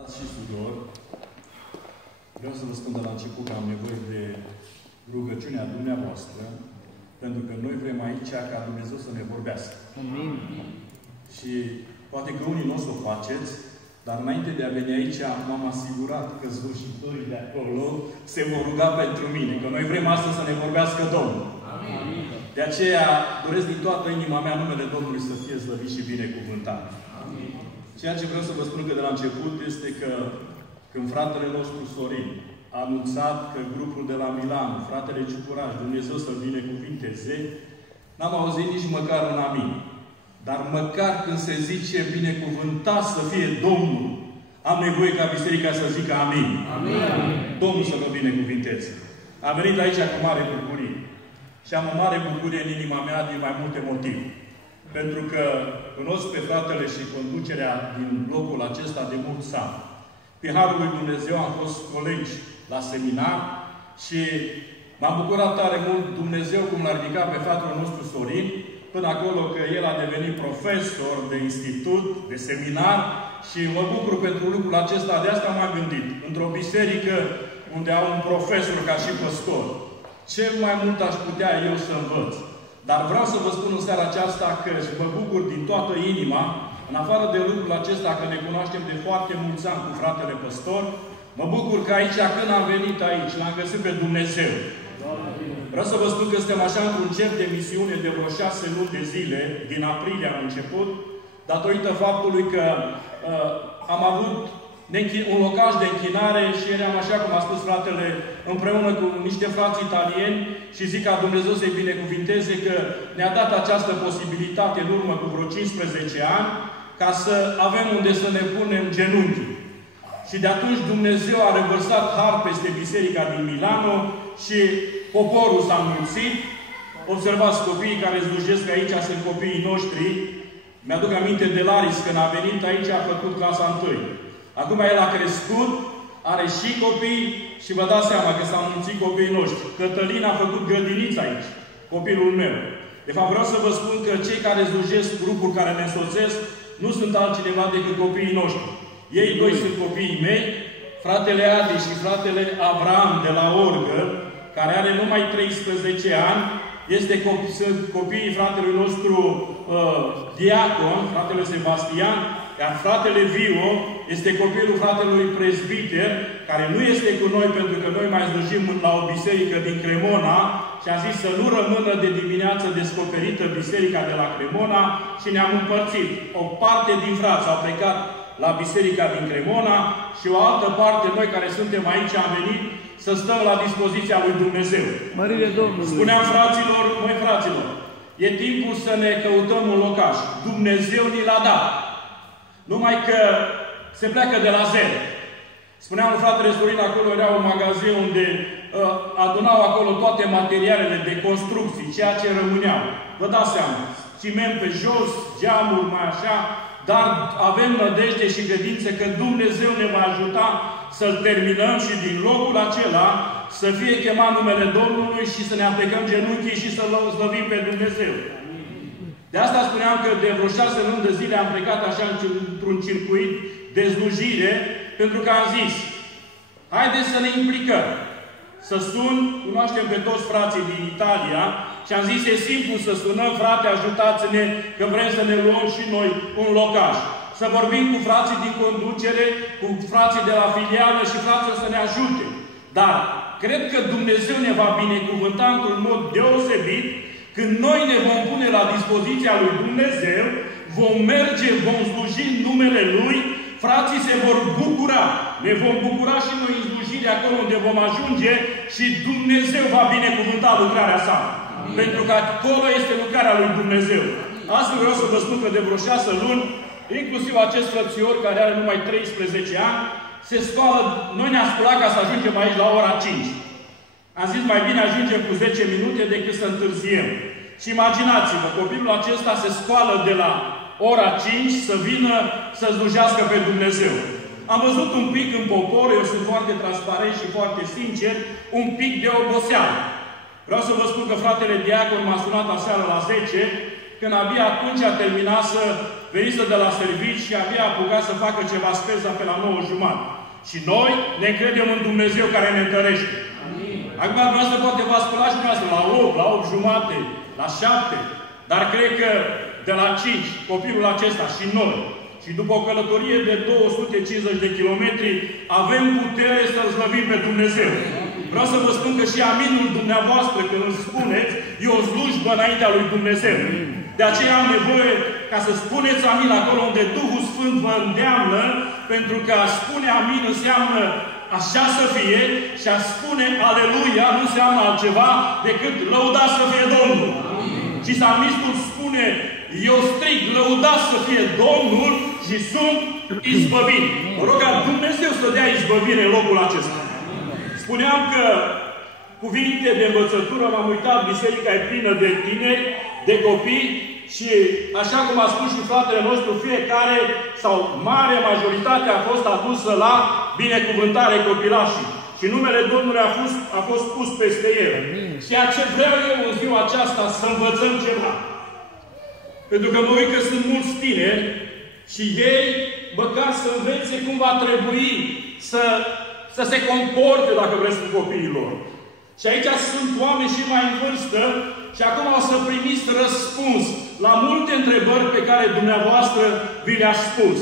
Frați și surori, vreau să vă spun de la început că am nevoie de rugăciunea dumneavoastră, pentru că noi vrem aici ca Dumnezeu să ne vorbească. Amin. Și poate că unii nu o să o faceți, dar înainte de a veni aici, m-am asigurat că slujitorii de acolo se vor ruga pentru mine. Că noi vrem astăzi să ne vorbească Domnul. Amin. De aceea doresc din toată inima mea numele Domnului să fie slăvit și binecuvântat. Amin. Ceea ce vreau să vă spun că de la început este că când fratele nostru Sorin a anunțat că grupul de la Milan, fratele Ciucuraș, Dumnezeu să-l binecuvinteze, n-am auzit nici măcar un amin. Dar măcar când se zice binecuvântat să fie Domnul, am nevoie ca biserica să zică amin. Amin. Domnul să vă binecuvinteze. Am venit aici cu mare bucurie. Și am o mare bucurie în inima mea din mai multe motive. Pentru că cunosc pe fratele și conducerea din blocul acesta de mulți ani. Pe Harul lui Dumnezeu am fost colegi la seminar și m-am bucurat tare mult Dumnezeu cum l-a ridicat pe fratele nostru Sorin, până acolo că el a devenit profesor de institut, de seminar și mă bucur pentru lucrul acesta. De asta m-am gândit. Într-o biserică unde au un profesor ca și păstor, ce mai mult aș putea eu să învăț? Dar vreau să vă spun în seara aceasta că mă bucur din toată inima, în afară de lucrul acesta că ne cunoaștem de foarte mulți ani cu fratele păstor, mă bucur că aici, când am venit aici, l-am găsit pe Dumnezeu. Vreau să vă spun că suntem așa într-un cerc de misiune de vreo 6 luni de zile, din aprilie am început, datorită faptului că am avut un locaș de închinare și eram, așa cum a spus fratele, împreună cu niște frați italieni și zic ca Dumnezeu să-i binecuvinteze că ne-a dat această posibilitate în urmă cu vreo 15 ani ca să avem unde să ne punem genunchii. Și de atunci Dumnezeu a revărsat har peste biserica din Milano și poporul s-a înmulțit. Observați, copiii care slujesc aici sunt copiii noștri. Mi-aduc aminte de Laris, când a venit aici, a făcut clasa 1. Acum el a crescut, are și copii și vă dați seama că s-au înmulțit copiii noștri. Cătălin a făcut grădinița aici, copilul meu. De fapt, vreau să vă spun că cei care slujesc, grupul care ne însoțesc, nu sunt altcineva decât copiii noștri. Ei doi sunt copiii mei, fratele Adi și fratele Avram de la Orgă, care are numai 13 ani, sunt copiii fratelui nostru Diacon, fratele Sebastian, iar fratele Vio este copilul fratelui presbiter, care nu este cu noi pentru că noi mai slujim la o biserică din Cremona și am zis să nu rămână de dimineață descoperită biserica de la Cremona și ne-am împărțit. O parte din frați au plecat la biserica din Cremona și o altă parte, noi care suntem aici, am venit să stăm la dispoziția lui Dumnezeu. Mărire Domnului! Spuneam fraților, măi fraților, e timpul să ne căutăm un locaș. Dumnezeu ni l-a dat. Numai că se pleacă de la zero. Spuneam fratele Sorin, acolo era un magazin unde adunau acolo toate materialele de construcții, ceea ce rămâneau. Vă dați seama, ciment pe jos, geamuri mai așa, dar avem nădejde și credință că Dumnezeu ne va ajuta să-l terminăm și din locul acela să fie chemat numele Domnului și să ne aplecăm genunchii și să-L slăvim pe Dumnezeu. De asta spuneam că de vreo 6 luni de zile am plecat așa într-un circuit de slujire, pentru că am zis, haideți să ne implicăm. Să sun, cunoaștem pe toți frații din Italia și am zis, e simplu să sunăm, frate, ajutați-ne că vrem să ne luăm și noi un locaș. Să vorbim cu frații din conducere, cu frații de la filială și frații să ne ajute. Dar cred că Dumnezeu ne va binecuvânta într-un mod deosebit când noi ne vom pune la dispoziția lui Dumnezeu, vom merge, vom sluji în numele Lui, frații se vor bucura. Ne vom bucura și noi în slujire acolo unde vom ajunge și Dumnezeu va binecuvânta lucrarea sa. Amin. Pentru că acolo este lucrarea lui Dumnezeu. Astăzi vreau să vă spun că de vreo 6 luni, inclusiv acest frățior care are numai 13 ani, se scoală, noi ne-am sculat ca să ajungem aici la ora 5. Am zis, mai bine ajungem cu 10 minute decât să întârziem. Și imaginați-vă, copilul acesta se scoală de la ora 5 să vină să slujească pe Dumnezeu. Am văzut un pic în popor, eu sunt foarte transparent și foarte sincer, un pic de oboseală. Vreau să vă spun că fratele Diacon m-a sunat aseară la 10, când abia atunci a terminat să venită de la servici și abia apucat să facă ceva speza pe la 9:30. Și noi ne credem în Dumnezeu care ne întărește. Acum dumneavoastră poate v-ați spălat și dumneavoastră la 8, la 8:30, la 7. Dar cred că de la 5, copilul acesta și noi, și după o călătorie de 250 de kilometri, avem putere să-L slăvim pe Dumnezeu. Vreau să vă spun că și aminul dumneavoastră, când îl spuneți, e o slujbă înaintea lui Dumnezeu. De aceea am nevoie ca să spuneți amin acolo unde Duhul Sfânt vă îndeamnă, pentru că a spune amin înseamnă așa să fie și a spune aleluia nu înseamnă altceva decât lăudați să fie Domnul. Și psalmistul spune, eu strig, lăudați să fie Domnul și sunt izbăvit. Mă rog ca Dumnezeu să dea izbăvire în locul acesta. Spuneam că cuvinte de învățătură, m-am uitat, biserica e plină de tineri, de copii și, așa cum a spus și fratele nostru, fiecare sau mare majoritate a fost adusă la binecuvântare copilașii. Și numele Domnului a fost pus peste el. Ceea ce vreau eu în ziua aceasta să învățăm ceva. Pentru că mă uit că sunt mulți tineri și ei măcar să învețe cum va trebui să se comporte, dacă vreți, cu copiii lor. Și aici sunt oameni și mai în vârstă și acum o să primiți răspuns la multe întrebări pe care dumneavoastră vi le-aș spus.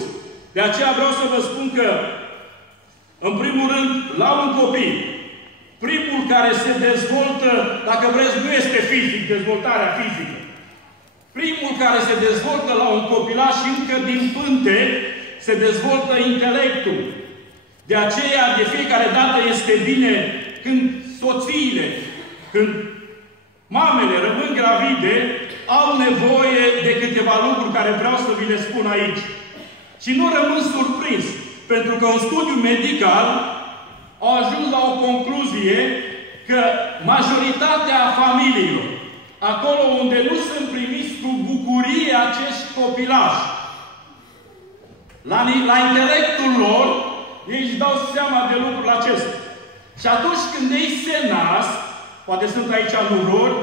De aceea vreau să vă spun că, în primul rând, la un copil, primul care se dezvoltă, dacă vreți, nu este fizic, dezvoltarea fizică. Primul care se dezvoltă la un copilaș și încă din pânte se dezvoltă intelectul. De aceea, de fiecare dată este bine când soțiile, când mamele rămân gravide, au nevoie de câteva lucruri care vreau să vi le spun aici. Și nu rămân surprins, pentru că un studiu medical a ajuns la o concluzie că majoritatea familiilor, acolo unde nu sunt primiți cu bucurie acești copilași, la intelectul lor, ei își dau seama de lucrul acesta. Și atunci când ei se nasc, poate sunt aici nurori,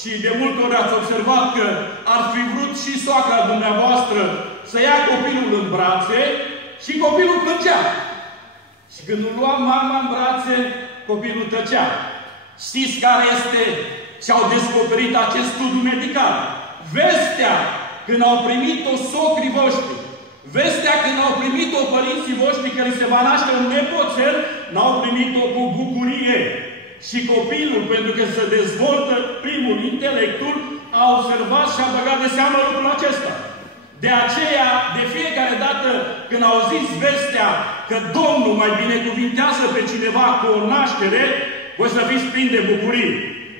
și de multe ori ați observat că ar fi vrut și soacra dumneavoastră să ia copilul în brațe și copilul plângea. Și când îl lua mama în brațe, copilul tăcea. Știți care este ce au descoperit acest studiu medical? Vestea când au primit-o socrii voștri, vestea când au primit-o părinții voștri că li se va naște un nepoțel, n-au primit-o cu bucurie. Și copilul, pentru că se dezvoltă primul intelectul, a observat și a băgat de seamă lucrul acesta. De aceea, de fiecare dată când auziți vestea că Domnul mai binecuvintează pe cineva cu o naștere, voi să fiți plini de bucurie.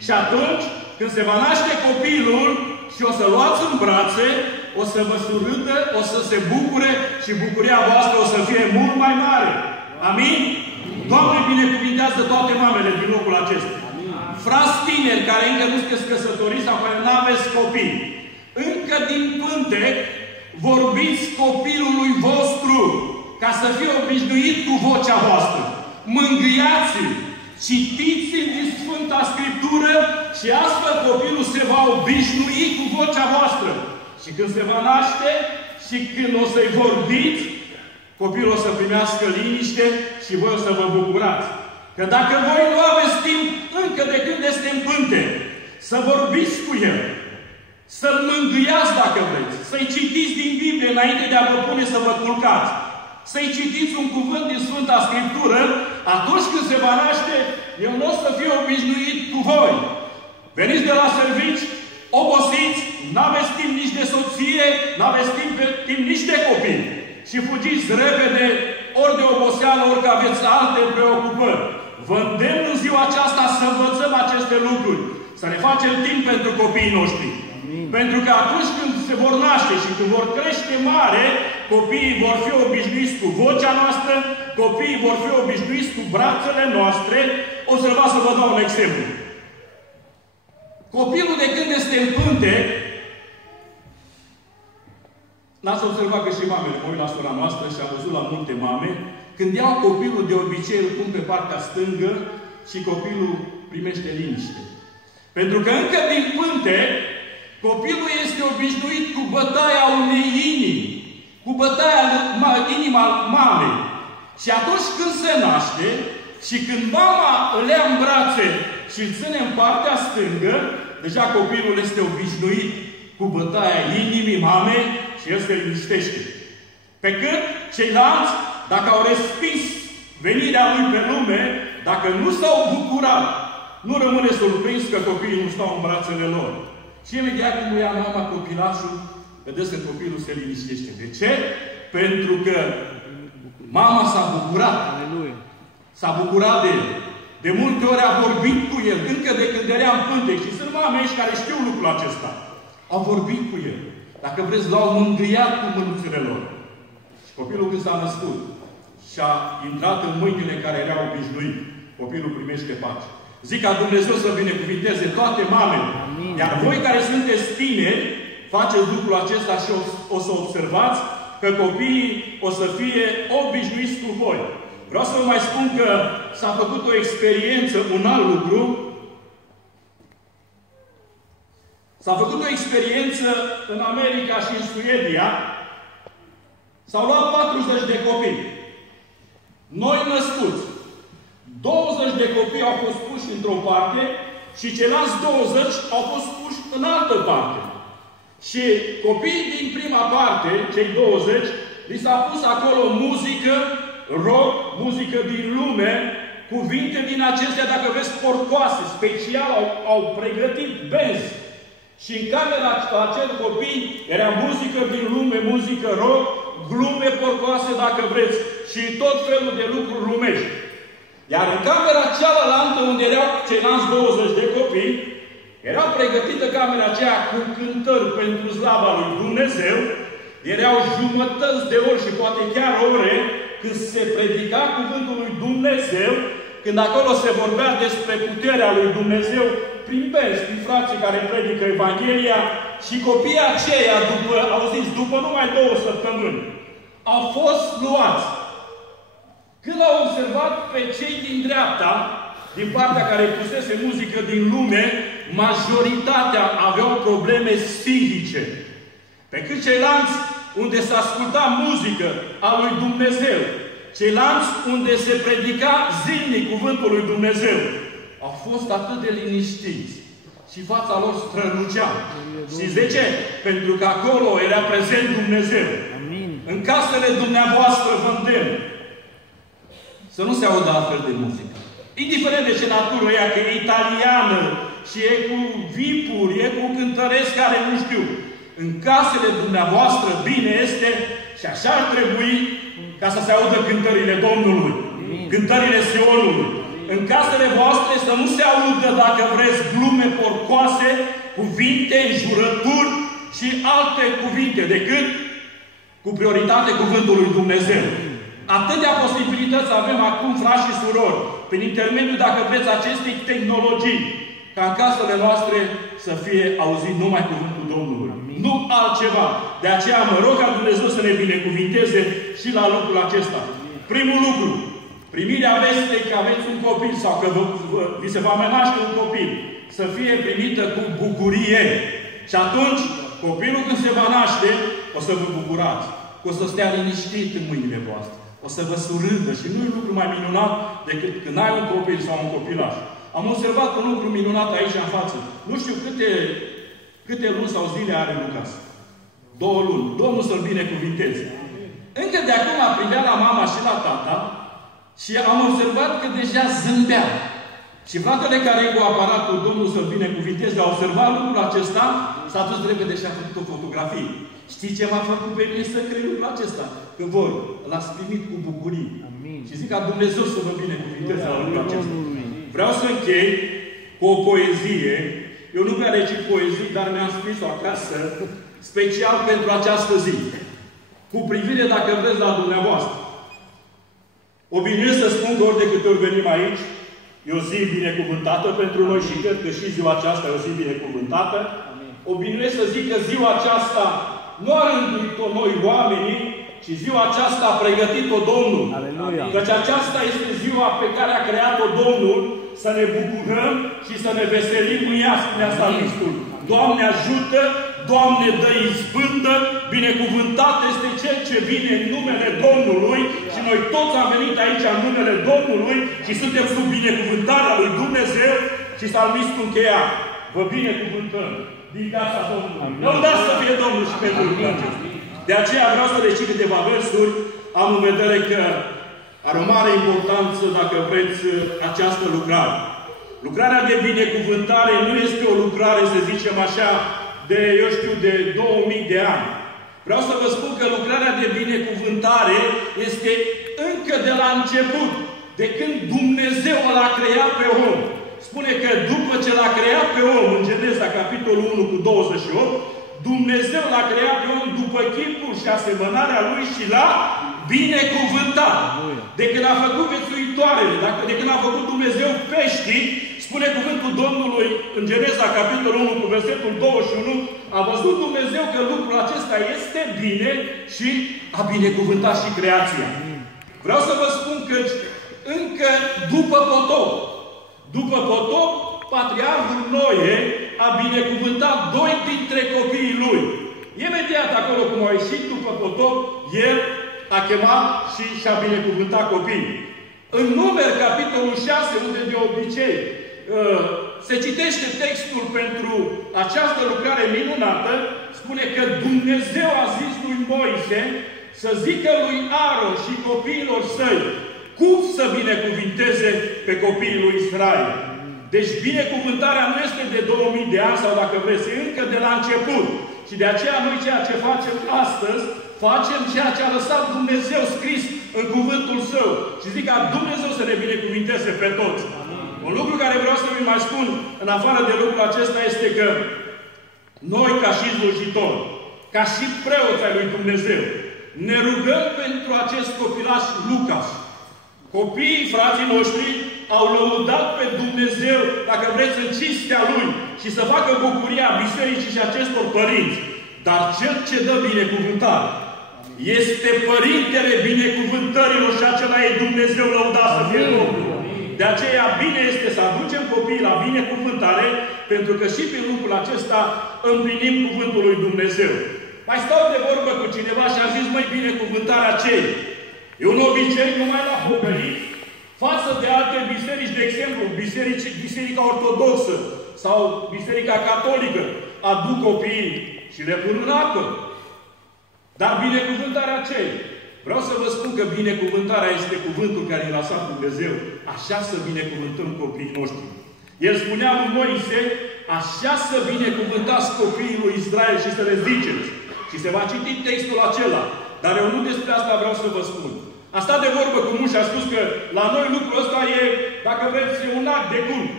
Și atunci, când se va naște copilul și o să luați în brațe, o să vă surâdă, o să se bucure și bucuria voastră o să fie mult mai mare. Amin? Doamne, binecuvintează toate mamele din locul acesta. Frați tineri care încă nu sunteți căsătoriți sau care nu aveți copii, încă din pântec vorbiți copilului vostru ca să fie obișnuit cu vocea voastră. Mângâiați-l, citiți-l din Sfânta Scriptură și astfel copilul se va obișnui cu vocea voastră. Și când se va naște și când o să-i vorbiți, copilul o să primească liniște și voi o să vă bucurați. Că dacă voi nu aveți timp încă de când este în pânte, să vorbiți cu el, să-l mângâiați dacă vreți, să-i citiți din Biblie înainte de a vă pune să vă culcați, să-i citiți un cuvânt din Sfânta Scriptură, atunci când se va naște, el nu o să fie obișnuit cu voi. Veniți de la servici, obosiți, n-aveți timp nici de soție, n-aveți timp nici de copii. Și fugiți repede, ori de oboseală, ori că aveți alte preocupări. Vă îndemn în ziua aceasta să învățăm aceste lucruri. Să ne facem timp pentru copiii noștri. Amin. Pentru că atunci când se vor naște și când vor crește mare, copiii vor fi obișnuiți cu vocea noastră, copiii vor fi obișnuiți cu brațele noastre. O să vă dau un exemplu. Copilul de când este în pânte, n-ați observat că și mamele, mă uit la sora noastră și am văzut la multe mame, când iau copilul de obicei îl pun pe partea stângă și copilul primește liniște. Pentru că încă din pânte Copilul este obișnuit cu bătaia unei inimi, cu bătaia inima mamei. Și atunci când se naște și când mama îl ia în brațe și îl ține în partea stângă, deja copilul este obișnuit cu bătaia inimii mamei și el se liniștește. Pe cât ceilalți, dacă au respins venirea lui pe lume, dacă nu s-au bucurat, nu rămâne surprins că copiii nu stau în brațele lor. Și imediat când ia mama copilașul, vedeți că copilul se liniștește. De ce? Pentru că mama s-a bucurat. S-a bucurat de el. De multe ori a vorbit cu el, încă de când era în pântec. Și sunt mame aici care știu lucrul acesta. Au vorbit cu el. Dacă vreți, l-au mângâiat cu mânuțele lor. Și copilul când s-a născut și a intrat în mâinile care erau obișnuit, copilul primește pace. Zic ca Dumnezeu să binecuvinteze toate mamele. Iar voi care sunteți tineri, faceți lucrul acesta și o să observați că copiii o să fie obișnuiți cu voi. Vreau să vă mai spun că s-a făcut o experiență, un alt lucru. S-a făcut o experiență în America și în Suedia. S-au luat 40 de copii. Noi născuți. 20 de copii au fost puși într-o parte și ceilalți 20 au fost puși în altă parte. Și copiii din prima parte, cei 20, li s-a pus acolo muzică, rock, muzică din lume, cuvinte din acestea, dacă vezi, porcoase, special au pregătit benzi. Și în camera acel copii era muzică din lume, muzică rock, glume porcoase, dacă vreți, și tot felul de lucruri lumești. Iar în camera cealaltă, unde erau ceilalți 20 de copii, era pregătită camera aceea cu cântări pentru slava lui Dumnezeu. Erau jumătăți de ori și poate chiar ore când se predica cuvântul lui Dumnezeu, când acolo se vorbea despre puterea lui Dumnezeu prin benzi, prin frații care predică Evanghelia, și copiii aceia, după numai 2 săptămâni, au fost luați. Când au observat pe cei din dreapta, din partea care pusese muzică din lume, majoritatea aveau probleme psihice. Pe cât ceilalți, unde se asculta muzică a lui Dumnezeu, ceilalți unde se predica zilnic cuvântul lui Dumnezeu, au fost atât de liniștiți. Și fața lor strălucea. Știți de ce? Pentru că acolo era prezent Dumnezeu. Amin. În casele dumneavoastră vă îndemn să nu se audă altfel de muzică. Indiferent de ce natură e, că e italiană și e cu vipuri, e cu cântăresc care nu știu. În casele dumneavoastră bine este și așa ar trebui ca să se audă cântările Domnului, cântările Sionului. În casele voastre să nu se audă, dacă vreți, glume porcoase, cuvinte, înjurături și alte cuvinte, decât cu prioritate cuvântul lui Dumnezeu. Atâtea posibilități avem acum, frați și surori, prin intermediul, dacă vreți, acestei tehnologii, ca în casele noastre să fie auzit numai cuvântul Domnului. Amin. Nu altceva. De aceea mă rog ca Dumnezeu să ne binecuvinteze și la lucrul acesta. Primul lucru, primirea vestei că aveți un copil sau că vi se va naște un copil, să fie primită cu bucurie. Și atunci, copilul când se va naște, o să vă bucurați. O să stea liniștit în mâinile voastre. O să vă surâdă și nu e lucru mai minunat decât când ai un copil sau un copilaș. Am observat un lucru minunat aici în față. Nu știu câte luni sau zile are Lucas. 2 luni. Domnul să-l binecuvinteze. Încă de acum privea la mama și la tata și am observat că deja zâmbea. Și fratele care e cu aparatul, Domnul să-l binecuvinteze, a observat lucrul acesta, s-a dus repede și a făcut o fotografie. Știți ce m-a făcut pe mine să cred lucrul acesta? Că voi l-ați primit cu bucurie. Amin. Și zic ca Dumnezeu să vă binecuvinteze la lucrul acesta. Vreau să închei cu o poezie. Eu nu prea recit poezii, dar mi-am scris-o acasă, special pentru această zi. Cu privire, dacă vreți, la dumneavoastră. Obișnuiesc să spun că ori de câte ori venim aici, e o zi binecuvântată pentru noi și cred că și ziua aceasta e o zi binecuvântată. Obișnuiesc să zic că ziua aceasta nu a rânduit-o noi oamenii, ci ziua aceasta a pregătit-o Domnul. Aleluia. Căci aceasta este ziua pe care a creat-o Domnul, să ne bucurăm și să ne veselim în ea, spunea Psalmistul. Doamne ajută, Doamne dă izbândă, binecuvântat este Cel ce vine în numele Domnului și noi toți am venit aici în numele Domnului și suntem sub binecuvântarea lui Dumnezeu și psalmistul încheia. Vă binecuvântăm din casa Domnului. Lăudați să fie Domnul și pentru lucrul acesta. De aceea vreau să le cit câteva versuri, am în vedere că are o mare importanță, dacă vreți, această lucrare. Lucrarea de binecuvântare nu este o lucrare, să zicem așa, de, eu știu, de 2000 de ani. Vreau să vă spun că lucrarea de binecuvântare este încă de la început, de când Dumnezeu l-a creat pe om. Spune că după ce l-a creat pe om, în Geneza, capitolul 1 cu 28, Dumnezeu l-a creat pe om după chipul și asemănarea lui și l-a binecuvântat. De când a făcut viețuitoarele, de când a făcut Dumnezeu peștii, spune cuvântul Domnului în Geneza, capitolul 1, cu versetul 21, a văzut Dumnezeu că lucrul acesta este bine și a binecuvântat și creația. Vreau să vă spun că încă după potop, patriarhul Noe a binecuvântat 2 dintre copiii lui. Imediat acolo cum au ieșit după potop, el a chemat și și-a binecuvântat copiii. În Numeri, capitolul 6, unde de obicei se citește textul pentru această lucrare minunată, spune că Dumnezeu a zis lui Moise să zică lui Aron și copiilor săi cum să binecuvinteze pe copiii lui Israel. Deci binecuvântarea nu este de 2000 de ani sau dacă vreți, încă de la început. Și de aceea noi ceea ce facem astăzi, facem ceea ce a lăsat Dumnezeu scris în cuvântul Său. Și zic ca Dumnezeu să ne binecuvinteze pe toți. Un lucru care vreau să vi mai spun, în afară de lucrul acesta, este că noi, ca și slujitori, ca și preoți ai lui Dumnezeu, ne rugăm pentru acest copilaș Lucas. Copiii, frații noștri, au lăudat pe Dumnezeu, dacă vreți, în cinstea Lui și să facă bucuria bisericii și acestor părinți. Dar Cel ce dă binecuvântare este Părintele binecuvântărilor și acela e Dumnezeu, lăudat să fie Domnul. De aceea bine este să aducem copiii la binecuvântare, pentru că și prin lucrul acesta împlinim cuvântul lui Dumnezeu. Mai stau de vorbă cu cineva și am zis, măi, binecuvântarea cei. E un obicei numai la pocăiți, față de alte biserici, de exemplu, Biserica Ortodoxă sau Biserica Catolică, aduc copiii și le pun în apă. Dar binecuvântarea cei? Vreau să vă spun că binecuvântarea este cuvântul care i-a lăsat Dumnezeu. Așa să binecuvântăm copiii noștri. El spunea lui Moise, așa să binecuvântați copiii lui Israel și să le ziceți. Și se va citi textul acela. Dar eu nu despre asta vreau să vă spun. A stat de vorbă cu unul și a spus că la noi lucrul ăsta e, dacă vreți, un act de cult.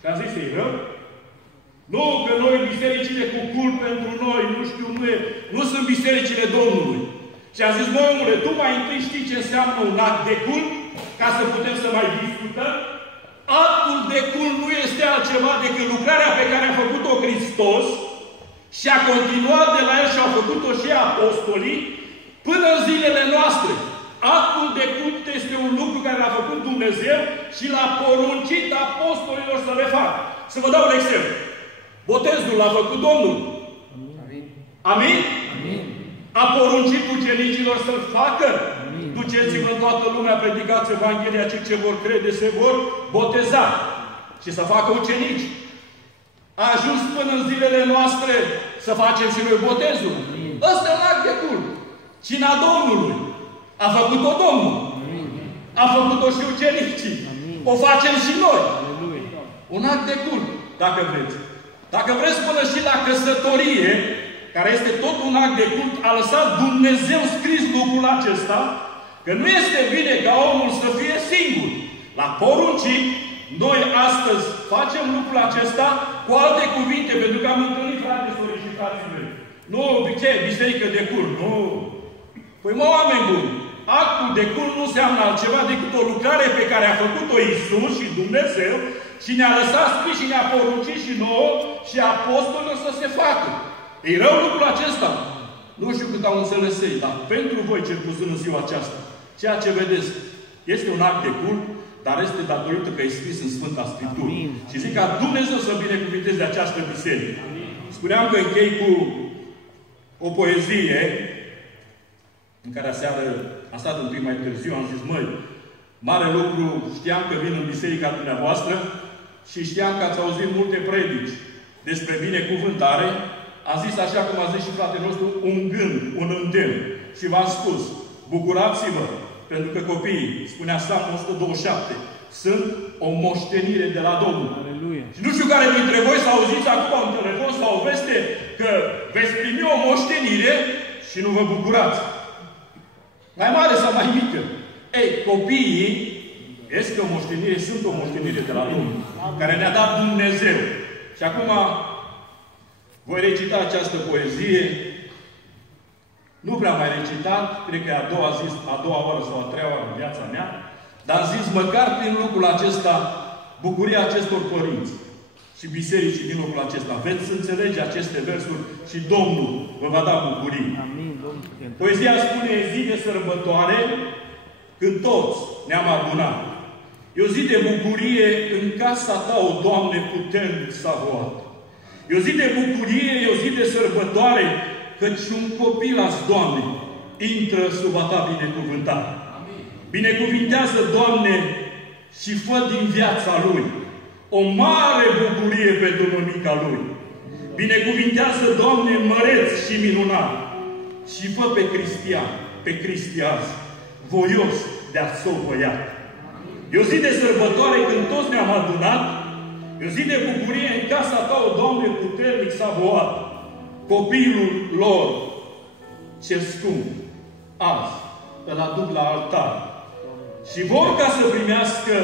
Și a zis, e rău? Nu, că noi bisericile cu cult pentru noi, nu știu, nu sunt bisericile Domnului. Și a zis, măi, omule, tu mai întâi știi ce înseamnă un act de cult, ca să putem să mai discutăm? Actul de cult nu este altceva decât lucrarea pe care a făcut-o Hristos și a continuat de la El și au făcut-o și apostolii până în zilele noastre. Actul de cult este un lucru care l-a făcut Dumnezeu și l-a poruncit apostolilor să le facă. Să vă dau un exemplu. Botezul l-a făcut Domnul. Amin? Amin? Amin. A poruncit ucenicilor să-l facă. Duceți-vă în toată lumea, predicați Evanghelia, cei ce vor crede se vor boteza. Și să facă ucenici. A ajuns până în zilele noastre să facem și noi botezul. Ăsta e un act de cult. Cina Domnului. A făcut-o Domnul. A făcut-o și ucenicii. O facem și noi. Un act de cult, dacă vreți. Dacă vreți până și la căsătorie, care este tot un act de cult, a lăsat Dumnezeu scris lucrul acesta, că nu este bine ca omul să fie singur. La poruncii, noi astăzi facem lucrul acesta cu alte cuvinte, pentru că am întâlnit frate și frații mei. Nu, ce? Biserică de cult. Nu. Păi mă, oameni buni, actul de cult nu înseamnă altceva decât o lucrare pe care a făcut-o Iisus și Dumnezeu și ne-a lăsat scris și ne-a poruncit și nouă și apostolilor să se facă. E rău lucrul acesta. Nu știu cât au înțeles ei, dar pentru voi, cel puțin în ziua aceasta, ceea ce vedeți este un act de cult, dar este datorită că e scris în Sfânta Scriptură. Și zic ca Dumnezeu să binecuvinteze această biserică. Spuneam că închei cu o poezie în care aseară am stat un pic mai târziu, am zis, măi, mare lucru, știam că vin în biserica dumneavoastră și știam că ați auzit multe predici despre binecuvântare. Am zis, așa cum a zis și fratele nostru, un gând, un îndemn. Și v-am spus, bucurați-vă, pentru că copiii, spunea Psalmul 127, sunt o moștenire de la Domnul. Aleluia. Și nu știu care dintre voi să auziți acum un telefon sau o veste că veți primi o moștenire și nu vă bucurați. Mai mare sau mai mică. Ei, copiii, este o moștenire, sunt o moștenire de la Domnul, care ne-a dat Dumnezeu. Și acum voi recita această poezie. Nu prea mai recitat, cred că e a doua oară sau a treia oară în viața mea, dar am zis, măcar prin lucrul acesta, bucuria acestor părinți și bisericii din locul acesta. Veți înțelege aceste versuri și Domnul vă va da bucurii. Amin, Domnul. Poezia spune, e zi de sărbătoare, când toți ne-am adunat. E o zi de bucurie în casa ta, o Doamne puternic savoat. E o zi de bucurie, e o zi de sărbătoare, căci un copil azi, Doamne, intră sub a ta binecuvântare. Binecuvintează, Doamne, și fă din viața lui o mare bucurie pentru mămica lui. Binecuvintează, Doamne, măreț și minunat și fă pe Cristian, pe Cristiaz, voios de a sopăia. E o zi de sărbătoare când toți ne-am adunat, e o zi de bucurie în casa ta, o Doamne puternic savoat. Copilul lor cel scump, azi, îl aduc la altar. Și vor ca să primească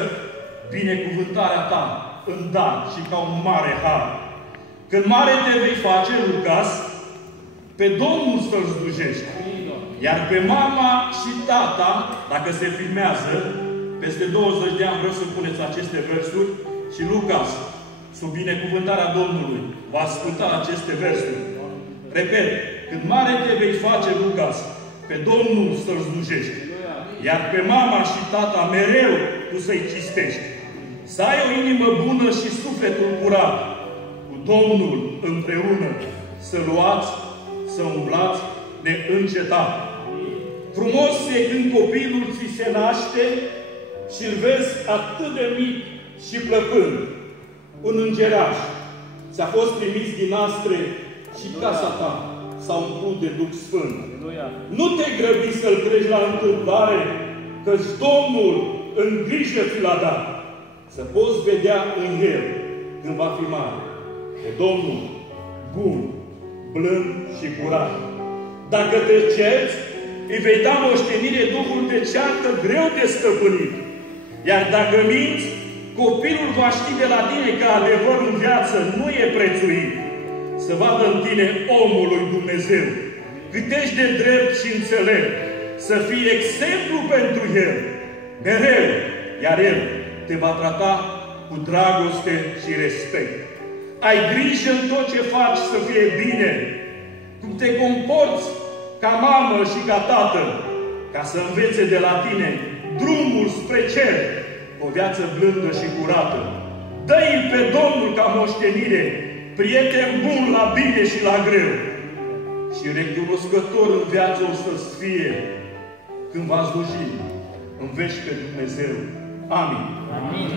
binecuvântarea ta în dar și ca un mare har. Când mare te vei face, Lucas, pe Domnul să-L slujești. Iar pe mama și tata, dacă se filmează, peste 20 de ani vreau să puneți aceste versuri și Lucas, sub binecuvântarea Domnului, va asculta aceste versuri. Repet, când mare te vei face, Lucas, pe Domnul să-L slujești. Iar pe mama și tata mereu tu să-i cistești. Să ai o inimă bună și sufletul curat. Cu Domnul împreună să luați, să umblați neîncetat. Frumos e când copilul ți se naște și îl vezi atât de mic și plăpând. Un îngeraș ți-a fost trimis din astre și casa ta s-a umplut de Duh Sfânt. Nu te grăbi să-L treci la întâmplare, căci Domnul în grijă ți l-a dat. Să poți vedea în El, când va fi mare, pe Domnul bun, blând și curat. Dacă te cerți, îi vei da moștenire Duhul de ceartă greu de stăpânit. Iar dacă minți, copilul va ști de la tine că adevărul în viață nu e prețuit. Să vadă în tine omul lui Dumnezeu, cât ești de drept și înțelept, să fii exemplu pentru El, mereu, iar El te va trata cu dragoste și respect. Ai grijă în tot ce faci să fie bine, cum te comporți ca mamă și ca tată, ca să învețe de la tine drumul spre cer, o viață blândă și curată. Dă-i pe Domnul ca moștenire, prieten bun la bine și la greu. Și recunoscător în viață o să-ți fie când va sluji în veci pe Dumnezeu. Amin. Amin.